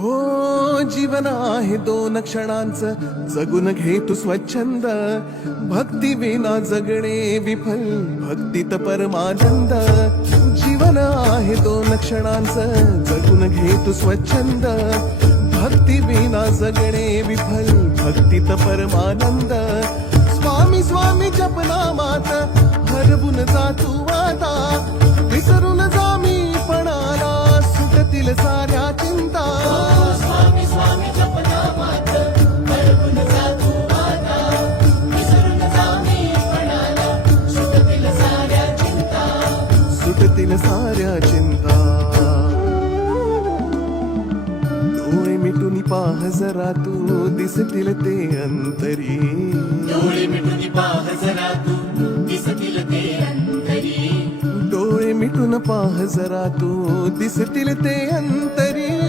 हो जीवन आहे दोन क्षणांचं, जगून घे तू स्वच्छंद. भक्ती विना जगणे विफल, भक्तीत परमानंद. जीवन आहे दोन क्षणांचं, जगून घे तू स्वच्छंद. भक्ती विना जगणे विफल, भक्तीत परमानंद. स्वामी स्वामी जपनामात हरवून जा तू आता, विसरून जा मी पणाला, सुटतील साऱ्या चिंता. स्वामी स्वामी जपनामात हरवून जा तू आता, विसरून जा मी पणाला, सुटतील साऱ्या चिंता. सुटतील साऱ्या चिंता. डोळे मिटून पाह जरा तू, दिसतील ते अंतरी. डोळे मिटून पाह जरा तू, दिसतील ते अंतरी. डोळे मिटून पाह जरा तू, दिसतील ते अंतरी.